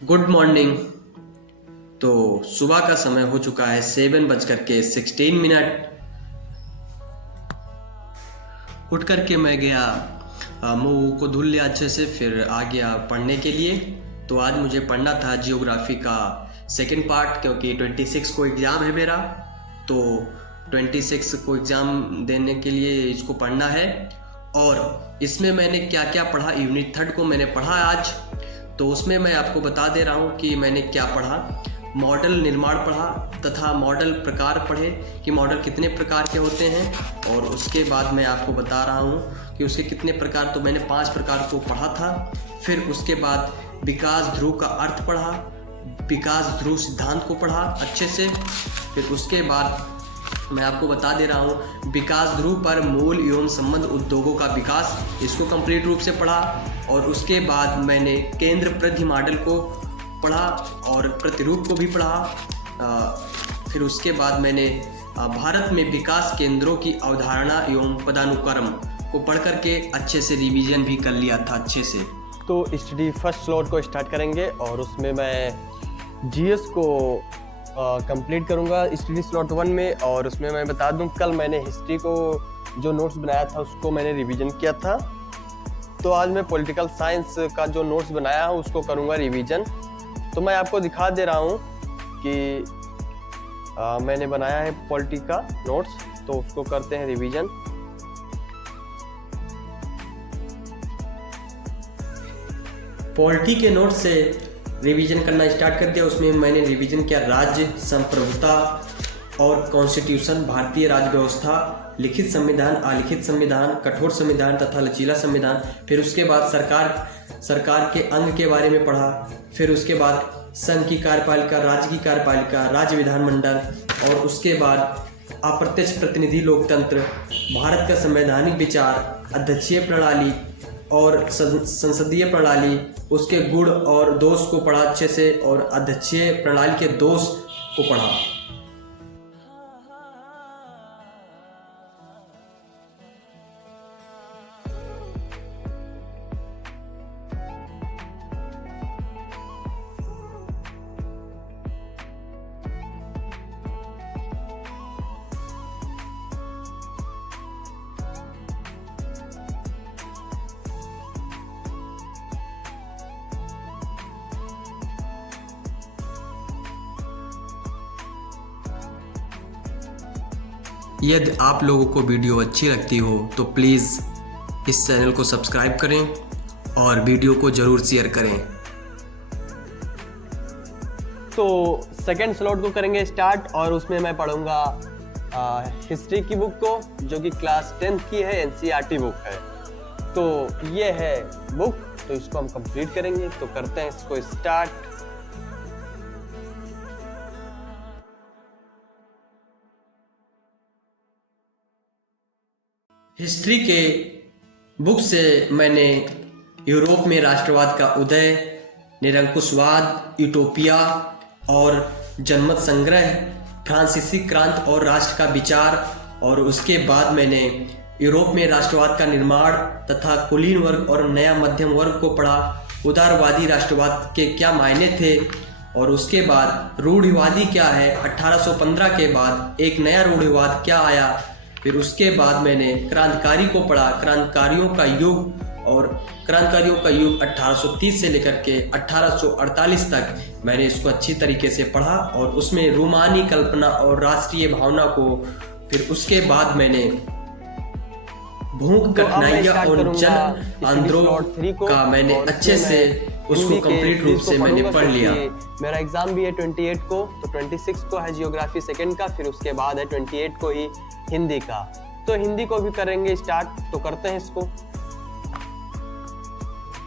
Good morning. तो सुबह का समय हो चुका है 7:16 उठ करके मैं गया, मुंह को धुल लिया अच्छे से, फिर आ गया पढ़ने के लिए। तो आज मुझे पढ़ना था जियोग्राफी का सेकंड पार्ट, क्योंकि 26 को एग्ज़ाम है मेरा। तो 26 को एग्ज़ाम देने के लिए इसको पढ़ना है। और इसमें मैंने क्या क्या पढ़ा, यूनिट 3 को मैंने पढ़ा आज। तो उसमें मैं आपको बता दे रहा हूँ कि मैंने क्या पढ़ा। मॉडल निर्माण पढ़ा तथा मॉडल प्रकार पढ़े कि मॉडल कितने प्रकार के होते हैं। और उसके बाद मैं आपको बता रहा हूँ कि उसके कितने प्रकार, तो मैंने 5 प्रकार को पढ़ा था। फिर उसके बाद विकास ध्रुव का अर्थ पढ़ा, विकास ध्रुव सिद्धांत को पढ़ा अच्छे से। फिर उसके बाद मैं आपको बता दे रहा हूँ विकास ध्रुव पर मूल एवं संबंध उद्योगों का विकास, इसको कंप्लीट रूप से पढ़ा। और उसके बाद मैंने केंद्र प्रधि मॉडल को पढ़ा और प्रतिरूप को भी पढ़ा। फिर उसके बाद मैंने भारत में विकास केंद्रों की अवधारणा एवं पदानुक्रम को पढ़ करके अच्छे से रिवीजन भी कर लिया था अच्छे से। तो स्टडी फर्स्ट स्लॉट को स्टार्ट करेंगे और उसमें मैं जीएस को कंप्लीट करूंगा स्टडी स्लॉट 1 में। और उसमें मैं बता दूं, कल मैंने हिस्ट्री को जो नोट्स बनाया था उसको मैंने रिवीजन किया था। तो आज मैं पॉलिटिकल साइंस का जो नोट्स बनाया है उसको करूंगा रिवीजन। तो मैं आपको दिखा दे रहा हूं कि मैंने बनाया है पॉलिटी का नोट्स, तो उसको करते हैं रिवीजन। पॉलिटी के नोट से रिवीजन करना स्टार्ट कर दिया। उसमें मैंने रिवीजन किया राज्य, संप्रभुता और कॉन्स्टिट्यूशन, भारतीय राज्य व्यवस्था, लिखित संविधान, अलिखित संविधान, कठोर संविधान तथा लचीला संविधान। फिर उसके बाद सरकार के अंग के बारे में पढ़ा। फिर उसके बाद संघ की कार्यपालिका, राज्य की कार्यपालिका, राज्य विधानमंडल। और उसके बाद अप्रत्यक्ष प्रतिनिधि लोकतंत्र, भारत का संवैधानिक विचार, अध्यक्षीय प्रणाली और संसदीय प्रणाली, उसके गुण और दोष को पढ़ा अच्छे से। और अध्यक्षीय प्रणाली के दोष को पढ़ा। यदि आप लोगों को वीडियो अच्छी लगती हो तो प्लीज़ इस चैनल को सब्सक्राइब करें और वीडियो को ज़रूर शेयर करें। तो सेकंड स्लॉट को करेंगे स्टार्ट और उसमें मैं पढ़ूंगा हिस्ट्री की बुक को, जो कि क्लास 10th की है, एनसीईआरटी बुक है। तो ये है बुक, तो इसको हम कंप्लीट करेंगे। तो करते हैं इसको स्टार्ट। हिस्ट्री के बुक से मैंने यूरोप में राष्ट्रवाद का उदय, निरंकुशवाद, यूटोपिया और जनमत संग्रह, फ्रांसीसी क्रांति और राष्ट्र का विचार। और उसके बाद मैंने यूरोप में राष्ट्रवाद का निर्माण तथा कुलीन वर्ग और नया मध्यम वर्ग को पढ़ा। उदारवादी राष्ट्रवाद के क्या मायने थे। और उसके बाद रूढ़िवादी क्या है, 1815 के बाद एक नया रूढ़िवाद क्या आया। फिर उसके बाद मैंने क्रांतिकारी को पढ़ा, क्रांतिकारियों का युग। और क्रांतिकारियों का युग 1830 से लेकर के 1848 तक मैंने इसको अच्छी तरीके से पढ़ा। और उसमें रूमानी कल्पना और राष्ट्रीय भावना को, फिर उसके बाद मैंने भूख, कठिनाइयाँ और जन आंदोलन का मैंने अच्छे से उसको कंप्लीट रूप से मैंने पढ़ लिया। मेरा एग्जाम भी है 28 को, तो 26 को है जियोग्राफी सेकंड का, फिर उसके बाद है 28 को ही हिंदी का। तो हिंदी को भी करेंगे स्टार्ट, तो करते हैं इसको।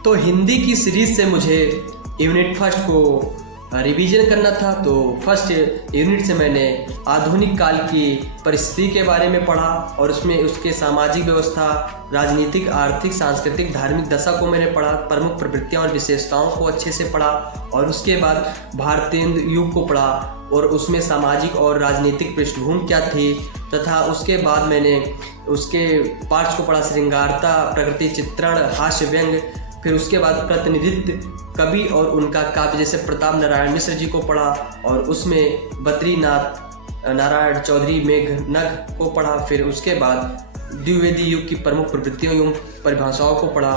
तो हिंदी की सीरीज से मुझे यूनिट 1 को रिवीजन करना था। तो फर्स्ट यूनिट से मैंने आधुनिक काल की परिस्थिति के बारे में पढ़ा और उसमें उसके सामाजिक व्यवस्था, राजनीतिक, आर्थिक, सांस्कृतिक, धार्मिक दशा को मैंने पढ़ा। प्रमुख प्रवृत्तियां और विशेषताओं को अच्छे से पढ़ा। और उसके बाद भारतीय युग को पढ़ा और उसमें सामाजिक और राजनीतिक पृष्ठभूमि क्या थी। तथा उसके बाद मैंने उसके पार्ट्स को पढ़ा, श्रृंगारता, प्रकृति चित्रण, हास्य व्यंग, फिर उसके बाद प्रतिनिधित्व कवि और उनका काव्य जैसे प्रताप नारायण मिश्र जी को पढ़ा, और उसमें बद्रीनाथ नारायण चौधरी मेघनघ को पढ़ा। फिर उसके बाद द्विवेदी युग की प्रमुख प्रवृत्तियों एवं परिभाषाओं को पढ़ा।